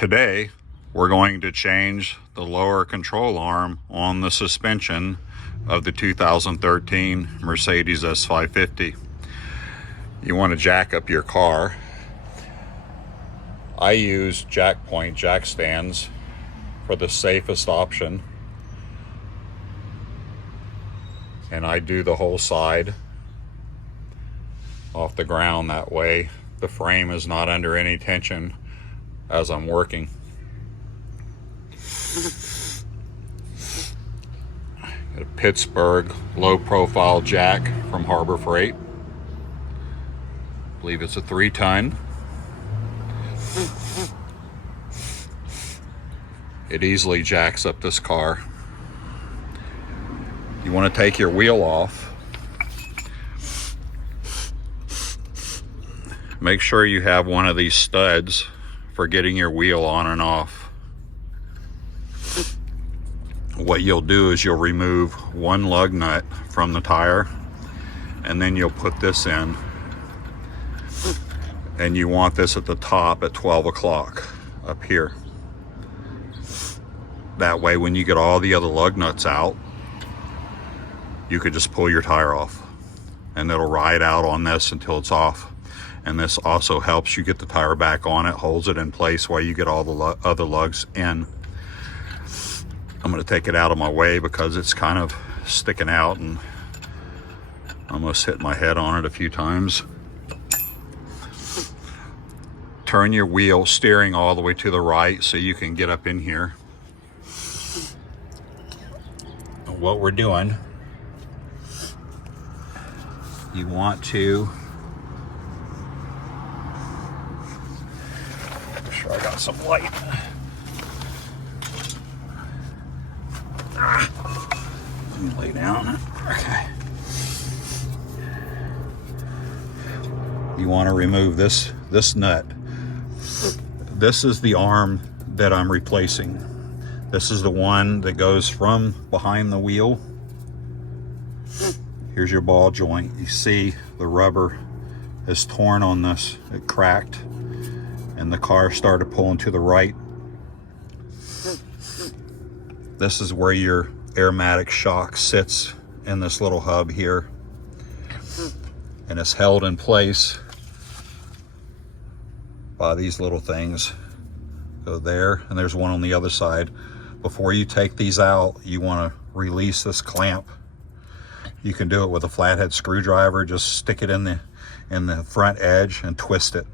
Today, we're going to change the lower control arm on the suspension of the 2013 Mercedes S550. You want to jack up your car. I use jack stands for the safest option. And I do the whole side off the ground. That way the frame is not under any tension as I'm working. A Pittsburgh low profile jack from Harbor Freight. I believe it's a 3-ton. It easily jacks up this car. You want to take your wheel off. Make sure you have one of these studs for getting your wheel on and off. What you'll do is you'll remove one lug nut from the tire, and then you'll put this in. And you want this at the top at 12 o'clock up here. That way when you get all the other lug nuts out, you could just pull your tire off and it'll ride out on this until it's off. And this also helps you get the tire back on it, holds it in place while you get all the other lugs in. I'm going to take it out of my way because it's kind of sticking out and almost hit my head on it a few times. Turn your wheel steering all the way to the right so you can get up in here. What we're doing, you want to, make sure I got some light. Let me lay down. Okay. You want to remove this nut. This is the arm that I'm replacing. This is the one that goes from behind the wheel. Here's your ball joint. You see the rubber is torn on this. It cracked and the car started pulling to the right. This is where your airmatic shock sits in this little hub here. And it's held in place by these little things. Go there, and there's one on the other side. Before you take these out, you want to release this clamp. You can do it with a flathead screwdriver. Just stick it in the front edge and twist it,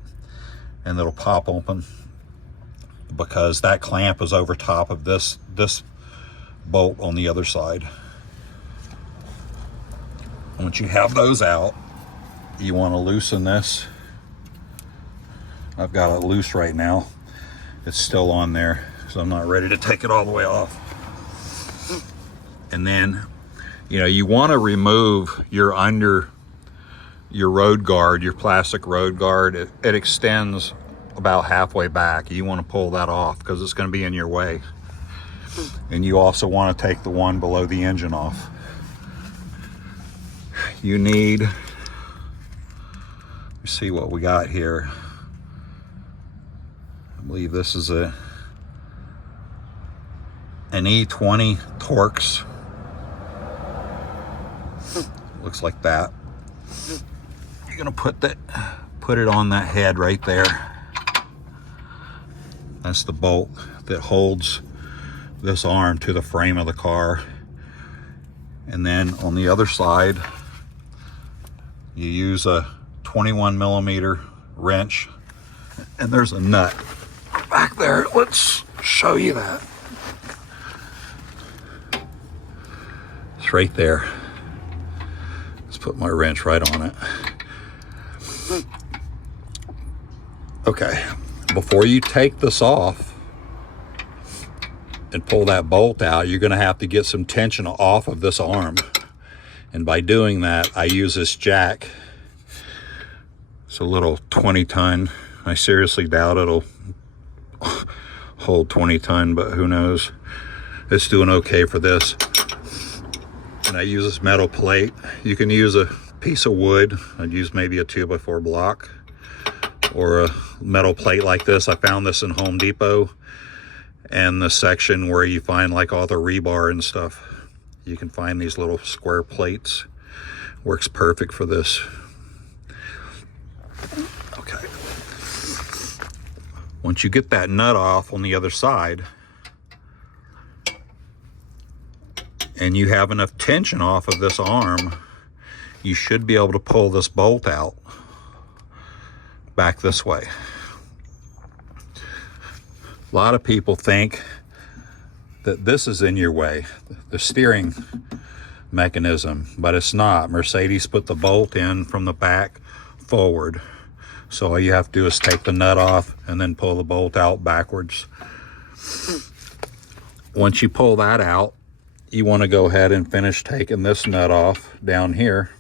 and it'll pop open, because that clamp is over top of this bolt on the other side. Once you have those out, you want to loosen this. I've got it loose right now. It's still on there, so I'm not ready to take it all the way off. And then, you want to remove your road guard, your plastic road guard. It extends about halfway back. You want to pull that off because it's going to be in your way. And you also want to take the one below the engine off. You need, let me see what we got here. I believe this is an E20 Torx. Looks like that. You're gonna put it on that head right there. That's the bolt that holds this arm to the frame of the car. And then on the other side, you use a 21mm wrench, and there's a nut back there. Let's show you that. It's right there. Let's put my wrench right on it. Okay, before you take this off and pull that bolt out, you're gonna have to get some tension off of this arm. And by doing that, I use this jack. It's a little 20-ton. I seriously doubt it'll hold 20-ton, but who knows. It's doing okay for this. And I use this metal plate. You can use a piece of wood. I'd use maybe a 2x4 block, or a metal plate like this. I found this in Home Depot, and the section where you find like all the rebar and stuff. You can find these little square plates. Works perfect for this. Okay. Once you get that nut off on the other side, and you have enough tension off of this arm, you should be able to pull this bolt out back this way. A lot of people think that this is in your way, the steering mechanism, but it's not. Mercedes put the bolt in from the back forward. So all you have to do is take the nut off and then pull the bolt out backwards. Once you pull that out, you want to go ahead and finish taking this nut off down here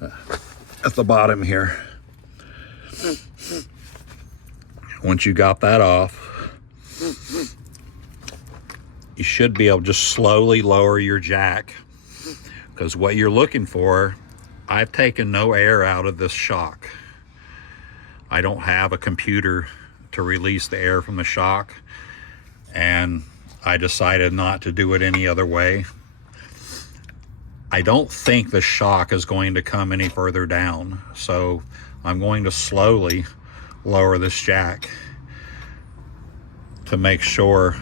at the bottom here. Once you got that off, you should be able to just slowly lower your jack, because what you're looking for, I've taken no air out of this shock. I don't have a computer to release the air from the shock, and I decided not to do it any other way. I don't think the shock is going to come any further down, so I'm going to slowly lower this jack to make sure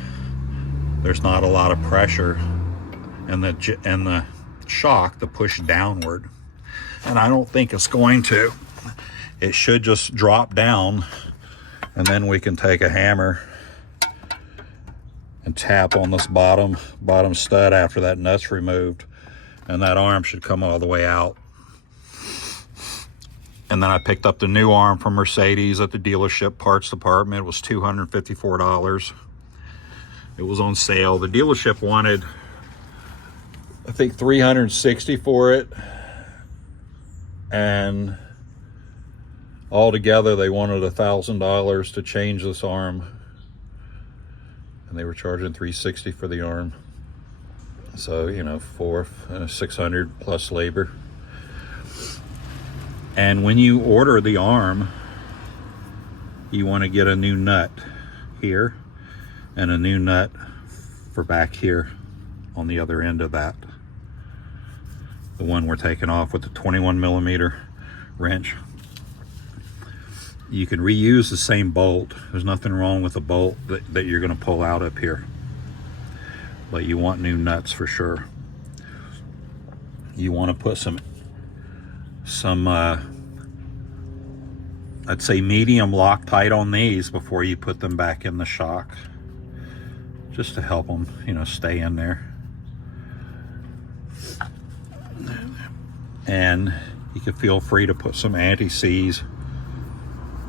there's not a lot of pressure in the shock to push downward. And I don't think it's going to. It should just drop down, and then we can take a hammer and tap on this bottom stud after that nut's removed, and that arm should come all the way out. And then I picked up the new arm from Mercedes at the dealership parts department. It was $254. It was on sale. The dealership wanted, I think, $360 for it, and altogether they wanted $1,000 to change this arm, and they were charging $360 for the arm. So, you know, $600 plus labor. And when you order the arm, you want to get a new nut here and a new nut for back here on the other end of that. The one we're taking off with the 21 millimeter wrench. You can reuse the same bolt. There's nothing wrong with the bolt that you're going to pull out up here, but you want new nuts for sure. You want to put some I'd say medium Loctite on these before you put them back in the shock, just to help them, you know, stay in there. And you can feel free to put some anti-seize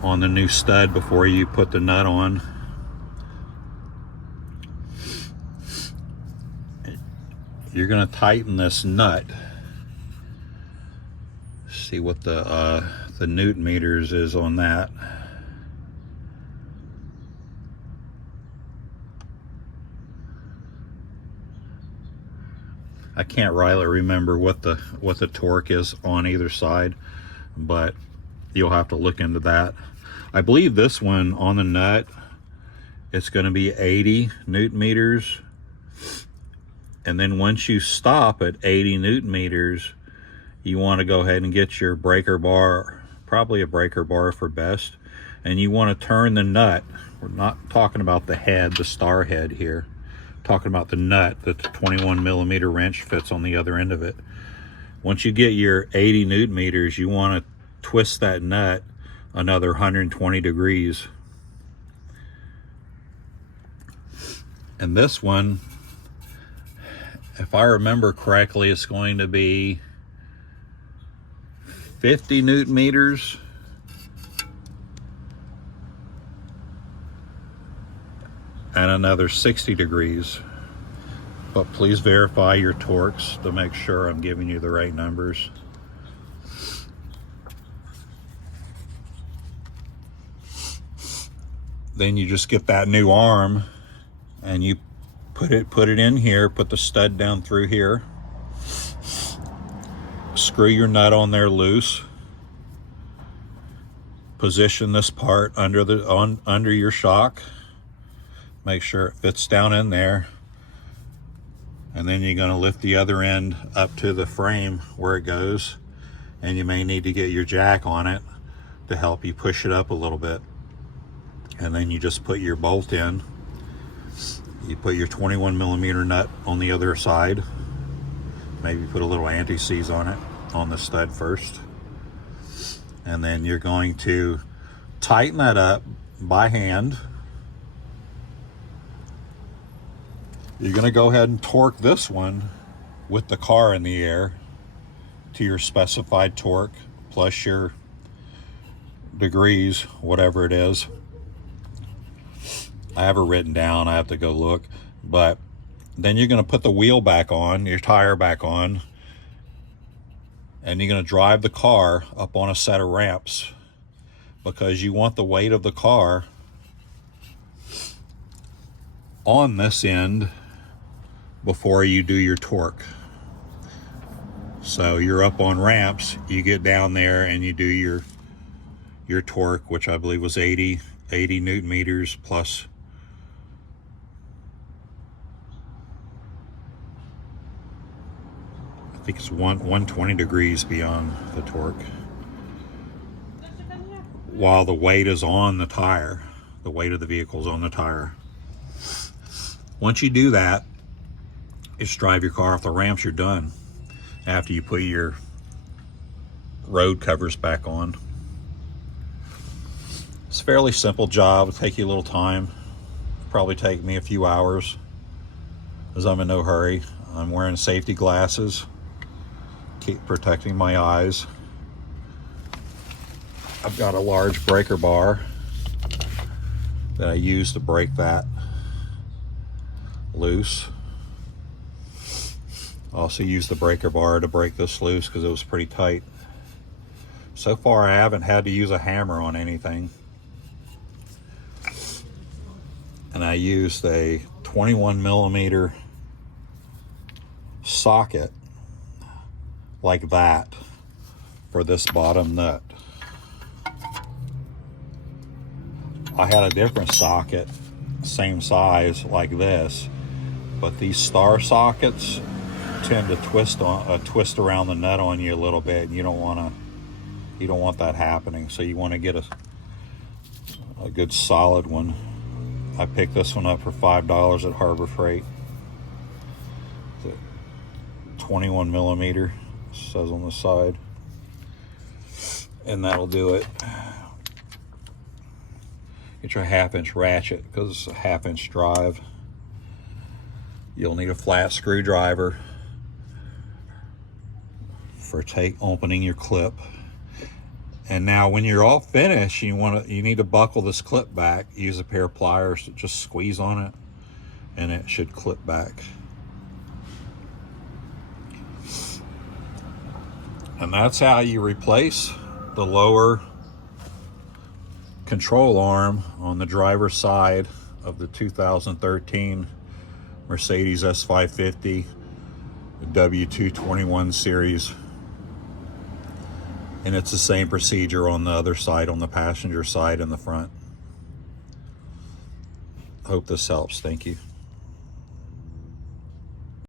on the new stud before you put the nut on. You're going to tighten this nut. See what the Newton meters is on that. I can't rightly remember what the torque is on either side, but you'll have to look into that. I believe this one on the nut, it's going to be 80 Newton meters, and then once you stop at 80 Newton meters, you want to go ahead and get your breaker bar, probably a breaker bar for best, and you want to turn the nut. We're not talking about the head, the star head here. We're talking about the nut that the 21 millimeter wrench fits on the other end of it. Once you get your 80 Newton meters, you want to twist that nut another 120 degrees. And this one, if I remember correctly, it's going to be 50 Newton meters and another 60 degrees. But please verify your torques to make sure I'm giving you the right numbers. Then you just get that new arm and you put it in here, put the stud down through here. Screw your nut on there loose. position this part under your shock. Make sure it fits down in there. And then you're going to lift the other end up to the frame where it goes. And you may need to get your jack on it to help you push it up a little bit. And then you just put your bolt in. You put your 21mm nut on the other side. Maybe put a little anti-seize on it, on the stud first. And then you're going to tighten that up by hand. You're going to go ahead and torque this one with the car in the air to your specified torque plus your degrees, whatever it is. I have it written down, I have to go look. But then you're going to put the wheel back on, your tire back on, and you're going to drive the car up on a set of ramps because you want the weight of the car on this end before you do your torque. So you're up on ramps, you get down there and you do your torque, which I believe was 80 Newton meters plus I think it's 120 degrees beyond the torque, while the weight is on the tire. The weight of the vehicle is on the tire. Once you do that, just drive your car off the ramps, you're done. After you put your road covers back on. It's a fairly simple job. It'll take you a little time. Probably take me a few hours, as I'm in no hurry. I'm wearing safety glasses, keep protecting my eyes. I've got a large breaker bar that I use to break that loose. I also use the breaker bar to break this loose because it was pretty tight. So far I haven't had to use a hammer on anything. And I used a 21mm socket like that for this bottom nut. I had a different socket, same size like this, but these star sockets tend to twist around the nut on you a little bit. You don't want that happening. So you want to get a good solid one. I picked this one up for $5 at Harbor Freight. 21mm says on the side, and that'll do it. Get your 1/2-inch ratchet because it's a 1/2-inch drive. You'll need a flat screwdriver for opening your clip. And now when you're all finished, you need to buckle this clip back. Use a pair of pliers to just squeeze on it and it should clip back. And that's how you replace the lower control arm on the driver's side of the 2013 Mercedes S550 W221 series. And it's the same procedure on the other side, on the passenger side and the front. Hope this helps. Thank you.